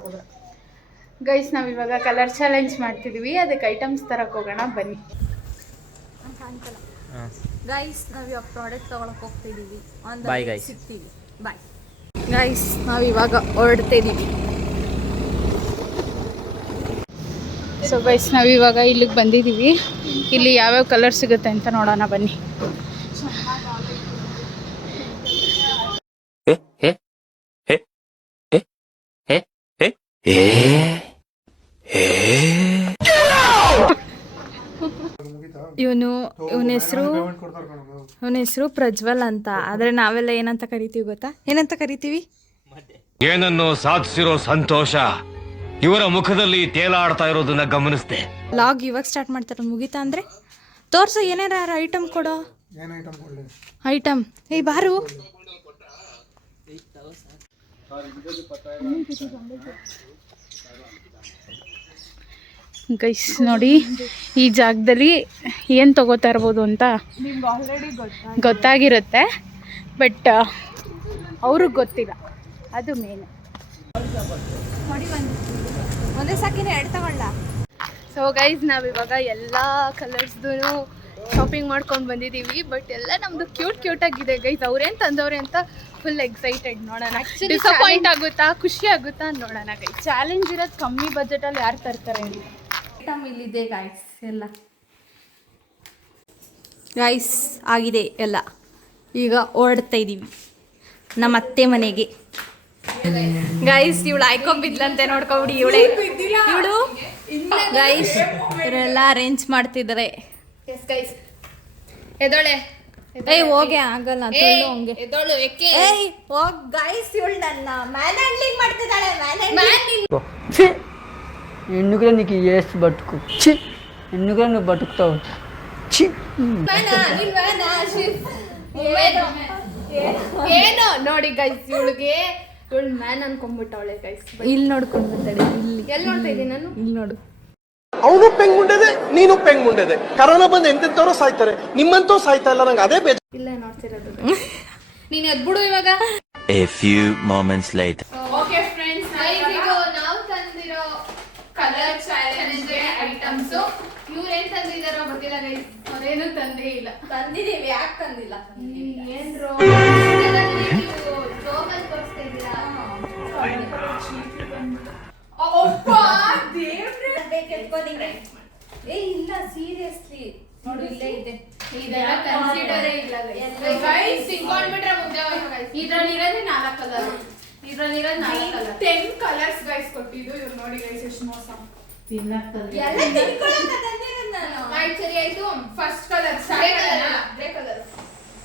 ತಗೋದ್ರು. Guys ನಾವಿವಾಗ colour challenge ಮಾಡ್ತಿದ್ವಿ, ಅದಕ್ಕೆ ಐಟಮ್ಸ್ ತರಕ್ಕೆ ಹೋಗೋಣ ಬನ್ನಿ. ಗೈಸ್ ನಾವಿವಾಗ ಪ್ರಾಡಕ್ಟ್ ತೊಗೊಳಕ್ಕೆ ಹೋಗ್ತಿದ್ದೀವಿ. Bye guys, ಸಿಗ್ತೀವಿ. ಬಾಯ್ ಗೈಸ್, ನಾವಿವಾಗ ಹೊರಡ್ತಿದ್ದೀವಿ. ಸೊ ಗೈಸ್ ನಾವಿವಾಗ ಇಲ್ಲಿಗೆ ಬಂದಿದ್ದೀವಿ. ಇಲ್ಲಿ ಯಾವ್ಯಾವ ಕಲರ್ ಸಿಗುತ್ತೆ ಅಂತ ನೋಡೋಣ ಬನ್ನಿ. ಇವನ ಹೆಸರು ಪ್ರಜ್ವಲ್ ಅಂತ. ಆದ್ರೆ ನಾವೆಲ್ಲ ಏನಂತ ಕರಿತೀವಿ ಗೊತ್ತಾ? ಏನಂತ ಕರಿತೀವಿ? ಏನನ್ನು ಸಾಧಿಸಿರೋ ಸಂತೋಷ ಇವರ ಮುಖದಲ್ಲಿ ತೇಲಾಡ್ತಾ ಇರೋದನ್ನ ಗಮನಿಸ್ದೆ. ಲಾಗ್ ಇವಾಗ ಸ್ಟಾರ್ಟ್ ಮಾಡ್ತಾರ, ಮುಗಿತಾ ಅಂದ್ರೆ ತೋರ್ಸು. ಏನಾರ ಐಟಮ್ ಕೊಡೋ. ಐಟಮ್ ಏ ಬಾರು. ಗೈಸ್ ನೋಡಿ, ಈ ಜಾಗದಲ್ಲಿ ಏನು ತಗೋತಾ ಇರ್ಬೋದು ಅಂತ ಗೊತ್ತಾಗಿರುತ್ತೆ, ಬಟ್ ಅವ್ರಿಗೆ ಗೊತ್ತಿಲ್ಲ, ಅದು ಮೇನ್. ಒಂದೇ ಸಾಕಿನ ಎರಡು ತಗೊಳ್ಳ. ಸೊ ಗೈಸ್ ನಾವಿವಾಗ ಎಲ್ಲ ಕಲರ್ಸ್ದು ಶಾಪಿಂಗ್ ಮಾಡ್ಕೊಂಡು ಬಂದಿದ್ದೀವಿ, ಬಟ್ ಎಲ್ಲ ನಮ್ಮದು ಕ್ಯೂಟ್ ಆಗಿದೆ ಗೈಸ್. ಅವ್ರೇನು ತಂದವ್ರೆ ಅಂತ ಫುಲ್ ಎಕ್ಸೈಟೆಡ್. ನೋಡೋಣ ಡಿಸಪಾಯಿಂಟ್ ಆಗುತ್ತಾ, ಖುಷಿ ಆಗುತ್ತಾ ನೋಡೋಣ ಗೈಸ್. ಚಾಲೆಂಜ್ ಇರೋದು ಕಮ್ಮಿ ಬಜೆಟಲ್ಲಿ ಯಾರು ತರ್ತಾರೆ ಇಲ್ಲಿ. ಐಟಮ್ ಇಲ್ಲಿದೆ ಗೈಸ್, ಎಲ್ಲ ಗೈಸ್ ಆಗಿದೆ ಎಲ್ಲ. ಈಗ ಹೊರಡ್ತಾ ಇದ್ದೀವಿ ನಮ್ಮ ಅತ್ತೆ ಮನೆಗೆ. ಗೈಸ್ ಇವಳು ಆಯ್ಕೊಂಬಿದ್ಲಂತೆ, ನೋಡ್ಕೊಬಿಡಿ. ಇವಳು ಗೈಸ್ ಇವರೆಲ್ಲ ಅರೇಂಜ್ ಮಾಡ್ತಿದ್ದಾರೆ. ಎದೋಳೆ ಏಯ್ ಹೋಗೆ ಆಗಲ್ಲ ಹಂಗೆ ಎದೋಳು ಏಕೆ ಹೋಗ್ ಗೈಸ್. ಇವಳು ನನ್ನ ಮ್ಯಾನ್ ಹ್ಯಾಂಡ್ಲಿಂಗ್ ಮಾಡ್ತಿದ್ದಾಳೆ. ఎన్నుకురా నీకు ఏసు బతుకు చి ఎన్నుకురా నువ్వు బతుకుతావు చి ಏನೋ ನೋಡಿ ಗೈಸ್, ಇವಳು ಮ್ಯಾನ್ ಅನ್ಕೊಂಡ್ಬಿಟ್ಟವಳೆ ಗೈಸ್. ಇಲ್ಲಿ ನೋಡ್ಕೊಂಡು ಬಂದಾಳೆ. ಎಲ್ಲಿ ನೋಡ್ತಾ ಇದ್ದೀನಿ ನಾನು? ಇಲ್ಲಿ ನೋಡು. ಅವನು ಪೆಂಗ್ ಮುಂಡೆದೆ, ನೀನು ಪೆಂಗ್ ಮುಂಡೆದೆ. ಕರೋನಾ ಬಂದು ಎಂತೆಂತವ್ರು ಸಾಯ್ತಾರೆ, ನಿಮ್ಮಂತೂ ಸಾಯ್ತಾ ಇಲ್ಲ. ನಂಗೆ ಅದೇ ಬೇಜಾರು. ಇಲ್ಲ ನೋಡ್ತಿರೋದು. ನೀನು ಎದ್ಬಿಡು ಇವಾಗ. A few moments later. Okay friends, ನಾವು ತಂದಿರೋ ಕಲರ್ ಚಾಲೆಂಜ್ ಐಟಮ್ಸ್. ಇವ್ರೇನ್ ತಂದಿದಾರೋ ಗೊತ್ತಿಲ್ಲ ಗೈಸ್, ಅವರೇನು ತಂದೇ ಇಲ್ಲ. ತಂದಿದೀವಿ, ಯಾಕೆ ತಂದಿಲ್ಲ? ಏನ್ರೋ ಗ್ಲೋಬಲ್ ತೋರಿಸ್ತಾ ಇದ್ದೀರಾ? ಏ ಇಲ್ಲ, ಸೀರಿಯಸ್ಲಿ ನೋಡಿ, ಇಲ್ಲೇ ಇದೆ. ಇದೆಲ್ಲ ಕನ್ಸಿಡರೇ ಇಲ್ಲ ಗೈಸ್. ಸಿಕ್ಕೊಂಡ್ಬಿಟ್ರೆ ಮುದ್ದೆ ಗೈಸ್. ಇದ್ರಲ್ಲಿ ಇರೋದೇ 4 ಕಲರ್, ಇದ್ರಲ್ಲಿ ಇರೋದು 4 ಕಲರ್. 10 ಕಲರ್ಸ್ ಗೈಸ್ ಕೊಟ್ಟಿದ್ದು. ಇವ್ರು ನೋಡಿ ಗೈಸ್ ಎಷ್ಟು ಮೋಸ. ಎಲ್ಲ ತಿನ್ಕೊಳ್ಳೋಕೆ ತಂದಿರೋದು ನಾನು. ಸರಿ ಆಯ್ತು. First colour grey colour.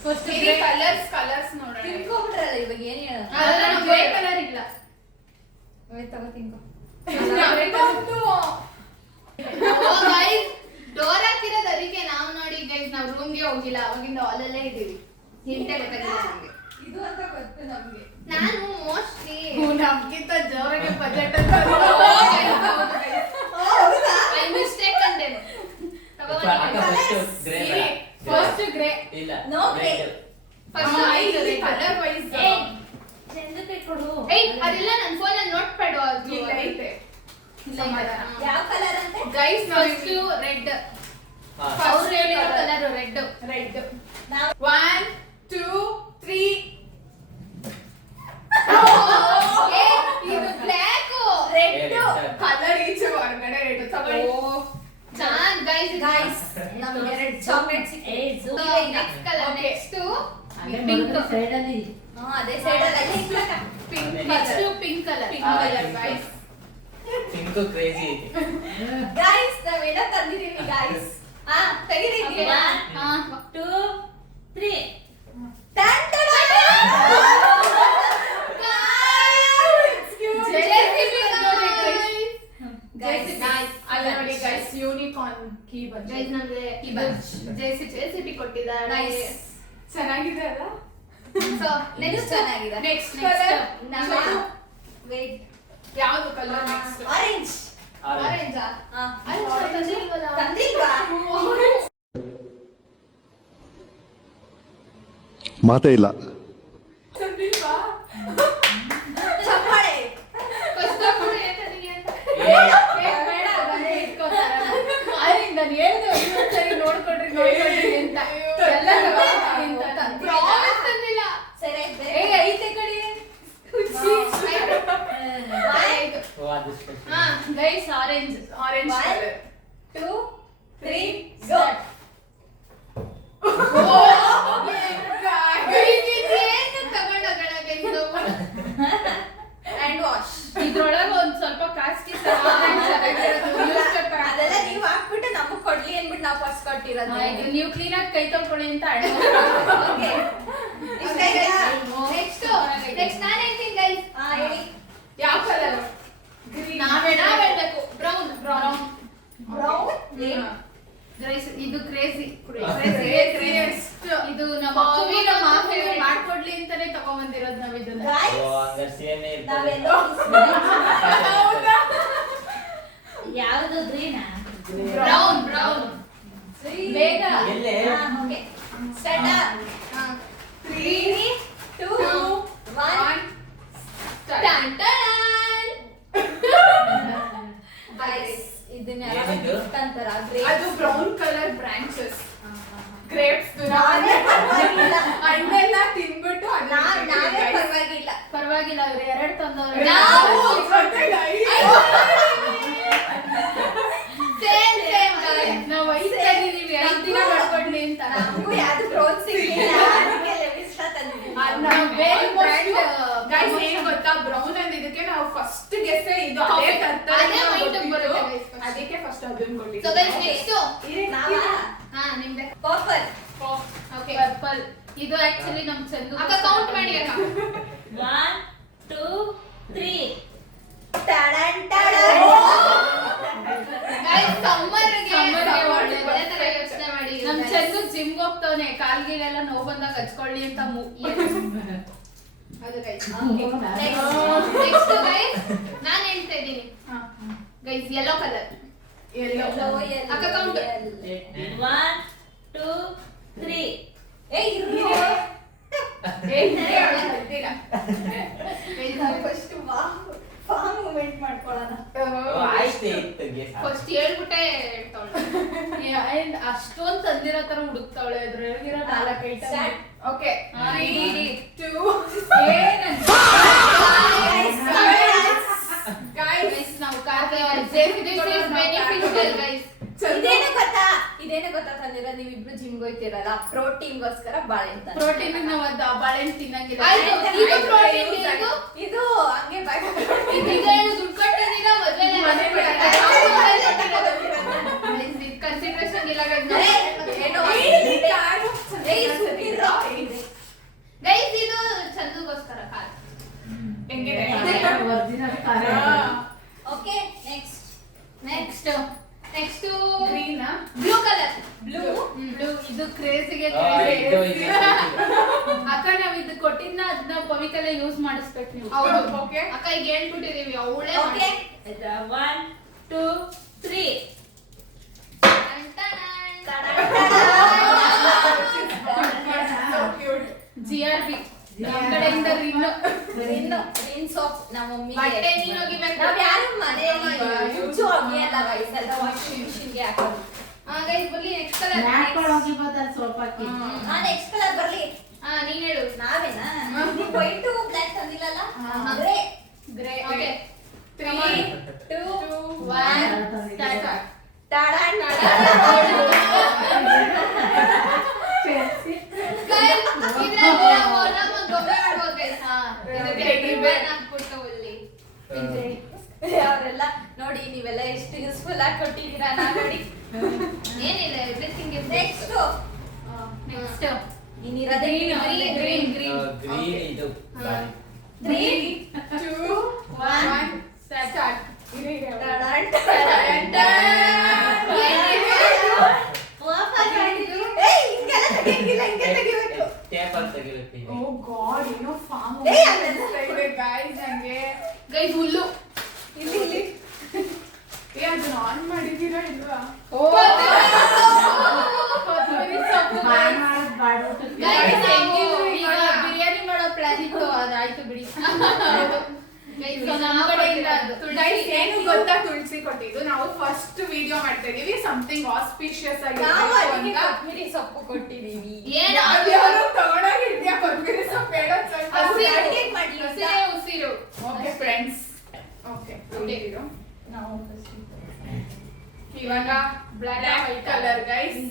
First grey colours ನೋಡೋಣ. ತಿನ್ಕೊಂಡ್ಬಿಟ್ರಲ್ಲ ಇವಾಗ. ಏನು ಹೇಳೋದು? ಅದನ್ನ ಗ್ರೇ ಕಲರ್ ಇಲ್ಲ. ತಗೋ ತಿನ್ಕೋ. ಡೋರ್ ಹಾಕಿರೋದು ಅದಕ್ಕೆ. ನಾವು ನೋಡಿ ಗೈಸ್, ನಾವು ರೂಮ್ಗೆ ಹೋಗಿಲ್ಲ, ಅವಾಗಿಂದ ಹಾಲಲ್ಲೇ ಇದ್ದೀವಿ. ಹಿಂಟೆ ಗೊತ್ತಾಗಿಲ್ಲ ನಮಗೆ. ಇದು ಅಂತ ಗೊತ್ತು ನಮಗೆ. ನಾನು ಮೋಸ್ಟ್ಲಿ ನಮ್ಗಿಂತ ಜೋರಾಗಿ ಬಜೆಟ್ ಅಂತ ಐ ಮಿಸ್ಟೇಕ್ ಅಂದೆ. ಫಸ್ಟ್ ಗ್ರೇ ಇಲ್ಲ, no grey. First colour wise ಚಂದಕ್ಕೆ ಕೊಡು. ಏಯ್ ಅದೆಲ್ಲ ನನ್ನ ಫೋನ್ ಅಲ್ಲಿ ನೋಟ್ ಪಡು. ಅದು ಇಲ್ಲ ಐತೆ. ಯಾವ ಕಲರ್ ಅಂತ guys? First red. First colour red. 1 2 3. ಇದು ಬ್ಲಾಕ್ ರೆಡ್ ಕಲರ್ ಈಚೆ ಹೊರಗಡೆ ರೆಡ್ ತಗೊಳ್ಳಿ. ಚಾನ್ ಗೈಸ್ ನಮಗೆ ರೆಡ್ ಚಾಕ್ಲೇಟ್ ಸಿಕ್ಕಿದೆ. Next colour. Next pink side ಅಲ್ಲಿ. ಅದೇ ಸೈಡ್ ಅಲ್ಲಿ pink. Next pink colour guys. Pink crazy ಐತಿ ಗೈಸ್. ನಾವೆಲ್ಲ ತಂದಿದೀವಿ ಗೈಸ್. ತೆಗಿದೀವಿ. 1 2 3. Unicorn key bunch guys. ನಮಗೆ ಕೀ ಬಂಚ್ ಜೆಸಿಪಿ ಕೊಟ್ಟಿದ್ದಾರೆ. ಚೆನ್ನಾಗಿದೆ ಅಲ್ಲ? ಸೊ ನೆಕ್ಸ್ಟ್ ಚೆನ್ನಾಗಿದೆ. Next colour wait. ಯಾವುದು ಕಲರ್? Next orange. ಆರೆಂಜ್ ತಂದಿಲ್ವಾ? ಮಾತೇ ಇಲ್ಲ. ತಂದಿಲ್ವಾ? ಚಪ್ಪಾಳೆ. ಫಸ್ಟ್ ಕೊಡಿ. ಹಾ guys orange orange One, colour 2, 3, go. And wash. ಇದ್ರೊಳಗೆ ಒಂದ್ ಸ್ವಲ್ಪ ಕಾಸ್ಟಿ ಅದೆಲ್ಲ ನೀವ್ ಹಾಕ್ಬಿಟ್ಟು ನಮಗ್ ಕೊಡ್ಲಿ ಅನ್ಬಿಟ್ಟು ನಾವು ಫಸ್ಟ್ ಕೊಟ್ಟಿರೋದು. ನೀವು ಕ್ಲೀನ್ ಆಗಿ ಕೈ ತೊಳ್ಕೊಳ್ಳಿ ಅಂತ Okay. ನೆಕ್ಸ್ಟ್ ನಾನು ಹೇಳ್ತೀನಿ ಗೈಸ್. ಹೇಳಿ. ಯಾವ ಕಲರ್ ನಾವ್ ಹೇಳ್ಬೇಕು ಬ್ರೌನ್ ಬ್ರೌನ್ Brown. ಗೈಸ್ ಇದು ಕ್ರೇಜಿ Craziest. ಇದು ನಮ್ಮ ಅಪ್ಪುಗೆ ನಮ್ಮ ಮಾಮಿಗೆ ಮಾಡ್ಕೊಡ್ಲಿ ಅಂತಾನೆ ತಗೊಂಡ್ಬಂದಿರೋದು ನಾವ್ ಇದನ್ನ. Guys, ನಾವೆಲ್ಲ ಯಾವುದು ಗ್ರೀನಾ ಬ್ರೌನ್ ಬ್ರೌನ್ ಬೇಗ Okay. Start. 3, 2, 1. Ton ton. Guys, ಇದನ್ನ ಏನಿದು? gift ಅಂತಾರ. ಅದು ಬ್ರೌನ್ ಕಲರ್ ಬ್ರಾಂಚಸ್ ಗ್ರೇಪ್ಸ್ ಪರವಾಗಿಲ್ಲ. ಹಣ್ಣೆಲ್ಲ ತಿನ್ಬಿಟ್ಟು ನಾವೇ ಪರವಾಗಿಲ್ಲ. ಪರವಾಗಿಲ್ಲ ಅವ್ರು ಎರಡು ತಂದವ್ರೆ. ಸೇಮ್ ಸೇಮ್ ನಾವು ಐದು ತಂದಿದೀವಿ 5 ದಿನ ಮಾಡ್ಕೊಡ್ಲಿ ಅಂತ. ನಮಗೂ ಯಾವ್ದು ಬ್ರೌನ್ ಸಿಗ್ಲಿಲ್ಲ. ಅದಕ್ಕೆ ಲೆವಿಸ್ಟ ತಂದಿದ್ದೀವಿ. ಗೈಸ್ ಏನ್ ಗೊತ್ತಾ ಬ್ರೌನ್ ಅಂದಿದ್ದಕ್ಕೆ ನಾವು ಫಸ್ಟ್ ಗೆಸ್ ಇದು ಅದೇ ತರ್ತಾರೆ ಅದೇ mind ಗೆ ಬರುತ್ತೆ guys first. ಅದಕ್ಕೆ ಫಸ್ಟ್ ಅದನ್ನ So guys next ನಾವಾ? ಹಾ ನಿಮ್ದೆ Purple. Okay purple. ಇದು ಆಕ್ಚುಲಿ ನಮ್ ಚಂದು ಅಕ್ಕ ಕೌಂಟ್ ಮಾಡಿ ಅಕ್ಕ. 1 2 3 ಟಡನ್ ಟಡನ್. ಗೈಸ್ ಸಮ್ಮರ್ ಗೆ ಒಳ್ಳೆ ಒಳ್ಳೆ ತರ ಯೋಚನೆ ಮಾಡಿ. ನಮ್ ಚಂದು ಜಿಮ್ ಹೋಗ್ತಾವನೆ ಕಾಲ್ಗೆಲ್ಲ ನೋವು ಬಂದಾಗ ಹಚ್ಕೊಳ್ಳಿ ಅಂತ ಅದು ಗೈಸ್. ನೆಕ್ಸ್ಟ್ ಗೈಸ್ ನಾನು ಹೇಳ್ತಾ ಇದ್ದೀನಿ ಗೈಸ್ ಯೆಲ್ಲೋ ಕಲರ್. Yellow. ಅಕ್ಕ count. 1 2 3 ಫಸ್ಟ್ ಫಾರ್ಮ್ ಮೂವ್ಮೆಂಟ್ ಮಾಡ್ಕೊಳ್ಳೋಣ. ಫಸ್ಟ್ ಹೇಳ್ಬಿಟ್ಟೆ ಹೇಳ್ತಾವಳೆ. ಅಷ್ಟೊಂದ್ ತಂದಿರೋ ತರ ಹುಡುಕ್ತಾವಳೆ ಅದ್ರೊಳಗಿರೋ 4 ಐಟಮ್. Start. ಓಕೆ 3 2 ಗೈಸ್ ನಾವು ಕಾರ್ಗೆ ಬೆನಿಫಿಷಿಯಲ್ ಗೈಸ್. ಇದೇನು ಗೊತ್ತಾ ತಂದಿರ ನೀವಿಬ್ರು ಜಿಮ್ ಹೋಗ್ತಿರಲ್ಲ ಪ್ರೋಟೀನ್ಗೋಸ್ಕರ ಬಾಳೆಹಣ್ಣು. ಪ್ರೋಟೀನ್ ನಾವು ಅದು ಬಾಳೆಹಣ್ಣು ತಿನ್ನಂಗಿಲ್ಲ. ಆಯ್ತು, ಇದು ಪ್ರೋಟೀನ್ ಇದು ಹಂಗೆ ದುಡ್ಡು ಕಟ್ಟಿದಿಲ್ಲ ಮೊದಲೇ ಕನ್ಸಿಡರೇಷನ್ ಇಲ್ಲ ಗೈಸ್. ಇದು ಚಂದುಗೋಸ್ಕರ car. Okay next next green blue colour. Blue blue ಇದು ಕ್ರೇಜಿಗೆ ಅಕ್ಕ ನಾವ್ ಇದು ಕೊಟ್ಟಿದ್ನ ಅದನ್ನ ಪವಿಕಲ್ಲ ಯೂಸ್ ಮಾಡಿಸ್ಬೇಕು ನೀವು. ಹೌದು ಓಕೆ ಅಕ್ಕ ಈಗ ಹೇಳ್ಬಿಟ್ಟಿದೀವಿ ಅವಳೇ. ಓಕೆ 1 2 3 GRB ನಮ್ ಕಡೆಯಿಂದ ರಿನ್ ಸೋಪ್ ನಮ್ಮ ಮಮ್ಮಿಗೆ ಬಟ್ಟೆ ನೀನ್ ಒಗಿಬೇಕು. ನಾವ್ ಯಾರು ಮನೆಯಲ್ಲಿ ಹುಚ್ಚು ಒಗೆಯಲ್ಲ ಗೈಸ್, ಎಲ್ಲ ವಾಷಿಂಗ್ ಮಿಷಿನ್ಗೆ ಹಾಕೋದು. ಗೈಸ್ ಬರ್ಲಿ ನೆಕ್ಸ್ಟ್ ಕಲರ್. ಸ್ವಲ್ಪ ಹಾಕಿ ನೆಕ್ಸ್ಟ್ ಕಲರ್ ಬರ್ಲಿ. ನೀನ್ ಹೇಳು. ನಾವೇನಾ ವೈಟ್ ಬ್ಲಾಕ್ ತಂದಿಲ್ಲಲ್ಲ. Grey grey. Okay 3 2 1 start. ಟಾಡಾನ್ ಗೈಸ್ ಇದ್ರಲ್ಲಿ ನಾವು ನಮ್ಮ ಗೊಂಬೆ ಮಾಡ್ಬೋದು ಗೈಸ್. ಇದಕ್ಕೆ ರಿಬ್ಬನ್ ಹಾಕ್ಬಿಟ್ಟು ಅಲ್ಲಿ ಅವರೆಲ್ಲ ನೋಡಿ ನೀವೆಲ್ಲ ಎಷ್ಟು ಯೂಸ್ಫುಲ್ ಆಗಿ ಕೊಟ್ಟಿದ್ದೀರಾ. ನಾ ನೋಡಿ ಏನಿಲ್ಲ ಎವ್ರಿಥಿಂಗ್ ಇಸ್ ನೆಕ್ಸ್ಟ್ ನೆಕ್ಸ್ಟ್ ಇನ್ನಿರೋದೇ ಗ್ರೀನ್ ಗ್ರೀನ್. ಇದು 3 2 1 ಸ್ಟಾರ್ಟ್ ಟಾಡಾನ್ ಹಿಂಗೆಲ್ಲ ತೆಗಿಯಂಗಿಲ್ಲ, ಹಿಂಗೆ ತೆಗಿಬೇಕು. ಟೇಪಲ್ ತೆಗಿಬೇಕು. ಓ ಗಾಡ್ ಏನೋ ಫಾರ್ಮ್ ಗೈಸ್ ಹಂಗೆ ಗೈಸ್ ಹುಲ್ಲು ಇಲ್ಲಿ ಅದನ್ನ ಆನ್ ಮಾಡಿದೀರಾ ಇಲ್ವಾ? ಕೊತ್ತಂಬರಿ ಸೊಪ್ಪು ಗೈಸ್ ಈಗ ಬಿರಿಯಾನಿ ಮಾಡೋ ಪ್ಲಾನ್ ಇತ್ತು ಅದಾಯ್ತು ಬಿಡಿ. ಗೈಸ್ ನಮ್ಮ ಕಡೆಯಿಂದ ಅದು ಗೈಸ್ ಏನು ಗೊತ್ತಾ ತುಳಸಿ ಕೊಟ್ಟಿದ್ದು ನಾವು ಫಸ್ಟ್ ವಿಡಿಯೋ ಮಾಡ್ತಾ ಇದೀವಿ ಸಮಥಿಂಗ್ ಆಸ್ಪಿಷಿಯಸ್ ಆಗಿ ನಾವು ಅದಕ್ಕೆ ಅಂತ. ಕೊತ್ತಂಬರಿ ಸೊಪ್ಪು ಕೊಟ್ಟಿದೀವಿ. ಏನು ಯಾವ್ಯಾವ್ದು ತಗೊಂಡೋಗಿದ್ಯಾ ಕೊತ್ತಂಬರಿ ಸೊಪ್ಪು ಹೇಳೋದು ಸ್ವಲ್ಪ ಹಸಿರು ಅಡ್ಗೆ ಮಾಡ್ಲಿ ಅಂತ. ಉಸಿರು ಓಕೆ ಫ್ರೆಂಡ್ಸ್ ಓಕೆ ಇರು. ಇವಾಗ black colour guys.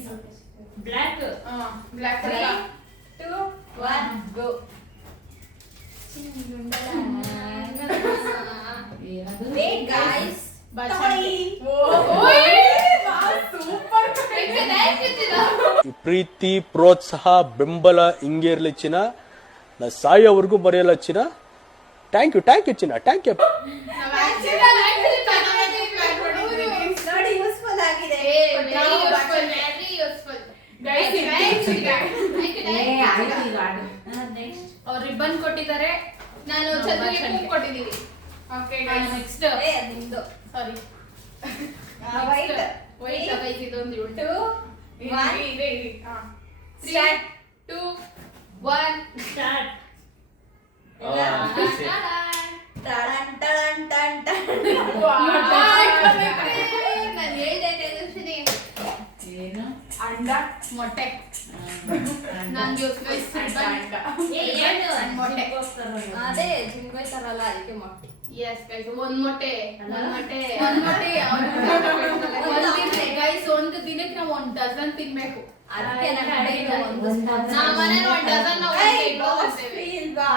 Black black 3, 2, 1 go. Wait guys. Super ಈ ಪ್ರೀತಿ ಪ್ರೋತ್ಸಾಹ ಬೆಂಬಲ ಹಿಂಗೆ ಇರ್ಲಿ ಚಿನ್ನ. ನಾ ಸಾಯೋವರೆಗೂ ಬರೆಯಲ್ಲ ಚಿನ್ನ. ಥ್ಯಾಂಕ್ ಯು ಚಿನ್ನ, ಥ್ಯಾಂಕ್ ಯು. ನೋಡಿ ಯೂಸ್ಫುಲ್ ಆಗಿದೆ. ನೆಕ್ಸ್ಟ್ ಅವ್ರು ರಿಬ್ಬನ್ ಕೊಟ್ಟಿದ್ದಾರೆ, ನಾನು ಚಂದ್ರಿಗೆ ಹೂ ಕೊಟ್ಟಿದ್ದೀವಿ. ಓಕೆ ನೆಕ್ಸ್ಟ್ ಏ ಅದು ನಿಮ್ದು. ಸಾರಿ ವೈಟ್. ವೈಟ್ ಗೈಸ್, ಇದೊಂದು 2, 1 ಇದೆ. 3, 2, 1 ಸ್ಟಾರ್ಟ್. ಟಡನ್ ಟಡನ್ ಟನ್ ಟನ್. ನಾನು ಹೇಳ್ದೆ ಯೋಚನೆ ಏನು ಅಂಡ ಮೊಟ್ಟೆ. ನಾನು ಮೊಟ್ಟೆ. ಅದೇ ಜಿಮ್ಗೆ ಹೋಯ್ತಾರಲ್ಲ ಅದಕ್ಕೆ ಮೊಟ್ಟೆ. ಎಸ್ ಗೈಸ್, ಒಂದ್ ಮೊಟ್ಟೆ ಗೈಸ್. ಒಂದು ದಿನಕ್ಕೆ ನಾವು 1 ಡಜನ್ ತಿನ್ಬೇಕು. ಅದಕ್ಕೆ ನನ್ನ ಕಡೆ ಇದು ಒಂದು ನಮ್ಮ ಮನೇಲಿ 1 ಡಜನ್ ನಾವು ಇಲ್ವಾ?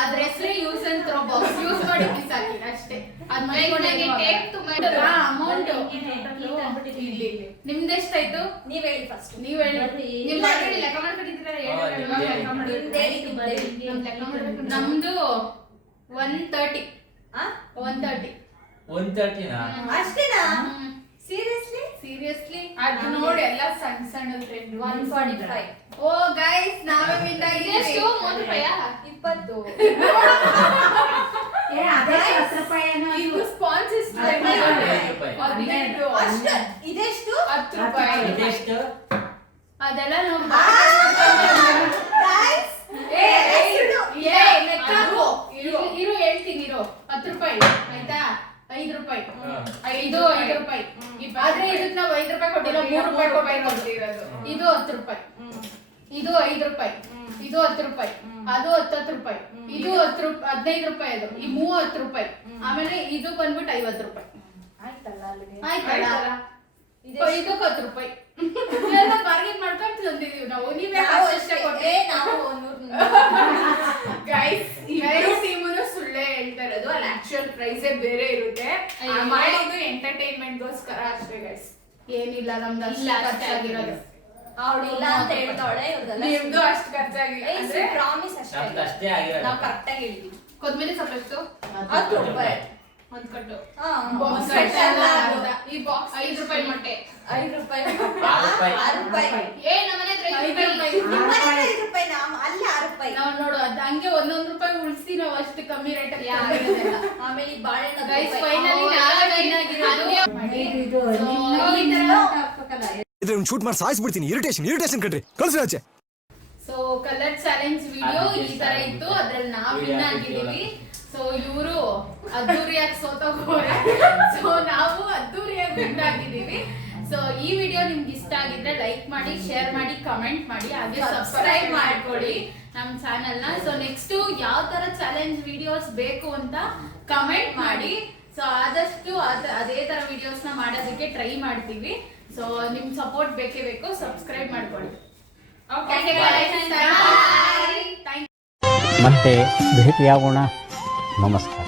ಅದ್ರ ಹೆಸರೇ use and throw box. Use ಮಾಡಿ ಬಿಸಾಕಿ ಅಷ್ಟೇ. ಅದ್ ಅಮೌಂಟ್ ನಿಮ್ದೆಷ್ಟಾಯ್ತು? ನೀವ್ ಹೇಳಿ ಫಸ್ಟ್. ನೀವ್ ಹೇಳಿ. ನಿಮ್ ಮನೇಲಿ ಲೆಕ್ಕ ಮಾಡ್ಕೊಂಡಿದ್ದೀರಾ? ನಮ್ದು 130. ಆ? 130. 130 ಅಷ್ಟೇನಾ? ಸೀರಿಯಸ್ಲಿ ಅದು ನೋಡಿ ಎಲ್ಲ ಸಣ್ಣ ಸಣ್ಣ ಟ್ರೆಂಡ್. 145. ಓ ಗೈಸ್, ನಾವೇ ವಿನ್ ಆಗಿದ್ದೀವಿ. ಎಷ್ಟು? 20. ಇದು ಸ್ಪಾನ್ಸರ್ಸ್ ಅಷ್ಟು ಇದೆಷ್ಟು? 10 ರೂಪಾಯಿ. ಇದೆಷ್ಟು? ಅದೆಲ್ಲ ನಾವು Guys, ಲೆಕ್ಕ ಹಾಕು. ಇರು ಹೇಳ್ತೀನಿ. 10 ರೂಪಾಯಿ ಆಯ್ತಾ? 5 ರೂಪಾಯಿ. ಇದು 5 ರೂಪಾಯಿ. ಆದ್ರೆ ಇದಕ್ಕೆ ನಾವು 5 ರೂಪಾಯಿ ಕೊಟ್ಟಿಲ್ಲ, 3 ರೂಪಾಯಿ ಕೊಟ್ಟಿರೋದು. ಇದು 10 ರೂಪಾಯಿ. ಇದು 5 ರೂಪಾಯಿ. ಇದು 10 ರೂಪಾಯಿ. ಅದು 10 ರೂಪಾಯಿ. ಇದು 15 ರೂಪಾಯಿ. ಅದು ಈ 30 ರೂಪಾಯಿ. ಆಮೇಲೆ ಇದು ಬಂದ್ಬಿಟ್ಟು 50 ರೂಪಾಯಿ. ಆಯ್ತಲ್ಲ ಅಲ್ಲಿಗೆ. ಆಯ್ತಲ್ಲ? ಇದಕ್ಕೆ 10 ರೂಪಾಯಿ. ಬಾರ್ಗೇನ್ ಮಾಡ್ಕೊಂಡು ತಂದಿದೀವಿ ನಾವು. ನೀವೇ ನಾವು ಅಷ್ಟೇ ಅಷ್ಟೇ ಕೊಟ್ಟೆ. ನಾವು 100. ಗೈಸ್, ಇಬ್ಬರು ಟೀಮುನು ಸುಳ್ಳೇ ಹೇಳ್ತಾ ಇರೋದು. ಅಲ್ಲಿ ಆಕ್ಚುಯಲ್ ಪ್ರೈಸೇ ಬೇರೆ ಇರುತ್ತೆ. ಮಾಡಿದ್ದು ಎಂಟರ್ಟೈನ್ಮೆಂಟ್ ಗೋಸ್ಕರ ಅಷ್ಟೇ ಗೈಸ್. ಏನಿಲ್ಲ, ನಮ್ದು ಇಲ್ಲ, ಅಷ್ಟೇ ಅಷ್ಟೇ ಖರ್ಚಾಗಿರೋದು. ಅವಳು ಇಲ್ಲ ಅಂತ ಹೇಳ್ತಾಳೆ. ಇವ್ರದೆಲ್ಲ ನಿಮ್ದು ಅಷ್ಟು ಖರ್ಚಾಗಿಲ್ಲ ಅಂದ್ರೆ ಪ್ರಾಮಿಸ್ ನಮ್ದು ಅಷ್ಟೇ. ಅಷ್ಟೇ ಆಗಿರೋದು. ನಾವು ಕರೆಕ್ಟ್ ಆಗಿ ಹೇಳಿದ್ವಿ. ಕೊತ್ತಂಬರಿ ಸೊಪ್ಪು ಎಷ್ಟು? 10 ರೂಪಾಯಿ. ಒಂದ್ ಕಟ್ಟು. ಬಾಕ್ಸ್ ಕಟ್ ಅಲ್ಲ ಅದು. ಈ ಬಾಕ್ಸ್ 5 ರೂಪಾಯಿ ಮೊಟ್ಟೆ. 5 ರೂಪಾಯಿ. 6 ರೂಪಾಯಿ. 6 ರೂಪಾಯಿ. ನಮ್ಮನೆ ಹತ್ರ 5 ರೂಪಾಯಿ. ನಿಮ್ಮನೆ 5 ರೂಪಾಯಿ, ಅಲ್ಲಿ 6 ರೂಪಾಯಿ. ನಾವು ನೋಡು, ಅದ್ ಹಂಗೆ 1 ರೂಪಾಯಿ ಉಳಿಸಿ ನಾವು ಅಷ್ಟು ಕಮ್ಮಿ ರೇಟ್ ಅಲ್ಲಿ ಆಮೇಲೆ ಈ ಬಾಳೆಹಣ್ಣು ಗೈಸ್, ಫೈನಲಿ ನಾವೇ ವಿನ್ ಆಗಿರೋದು. ಇದ್ರೆ ಶೂಟ್ ಮಾಡಿ ಸಾಯಿಸ್ಬಿಡ್ತೀನಿ. ಇರಿಟೇಷನ್ ಕಣ್ರಿ, ಕಳ್ಸಿ ಆಚೆ. ಸೊ ಕಲರ್ ಚಾಲೆಂಜ್ ವಿಡಿಯೋ ಈ ತರ ಇತ್ತು. ಅದ್ರಲ್ಲಿ ನಾವ್ ವಿನ್ ಆಗಿದೀವಿ. ಸೊ ಇವರು ಅದ್ದೂರಿಯಾಗಿ ಸೋತೋಗೋರೆ. ಸೊ ನಾವು ಅದ್ದೂರಿಯಾಗಿ ವಿನ್ ಆಗಿದೀವಿ. ಸೊ ಈ ವಿಡಿಯೋ ನಿಮ್ಗೆ ಇಷ್ಟ ಆಗಿದ್ರೆ ಲೈಕ್ ಮಾಡಿ, ಶೇರ್ ಮಾಡಿ, ಕಮೆಂಟ್ ಮಾಡಿ, ಹಾಗೆ ಸಬ್ಸ್ಕ್ರೈಬ್ ಮಾಡ್ಕೊಳ್ಳಿ ನಮ್ಮ ಚಾನೆಲ್ ನ. ಸೊ ನೆಕ್ಸ್ಟ್ ಯಾವ ತರ ಚಾಲೆಂಜ್ ವಿಡಿಯೋಸ್ ಬೇಕು ಅಂತ ಕಮೆಂಟ್ ಮಾಡಿ. ಸೊ ಆದಷ್ಟು ಅದೇ ತರ ವಿಡಿಯೋಸ್ ನ ಮಾಡೋದಕ್ಕೆ ಟ್ರೈ ಮಾಡ್ತೀವಿ. ಸೊ ನಿಮ್ ಸಪೋರ್ಟ್ ಬೇಕೇ ಬೇಕು. ಸಬ್ಸ್ಕ್ರೈಬ್ ಮಾಡ್ಕೊಳ್ಳಿ. ಮತ್ತೆ ಭೇಟಿಯಾಗೋಣ. ನಮಸ್ಕಾರ.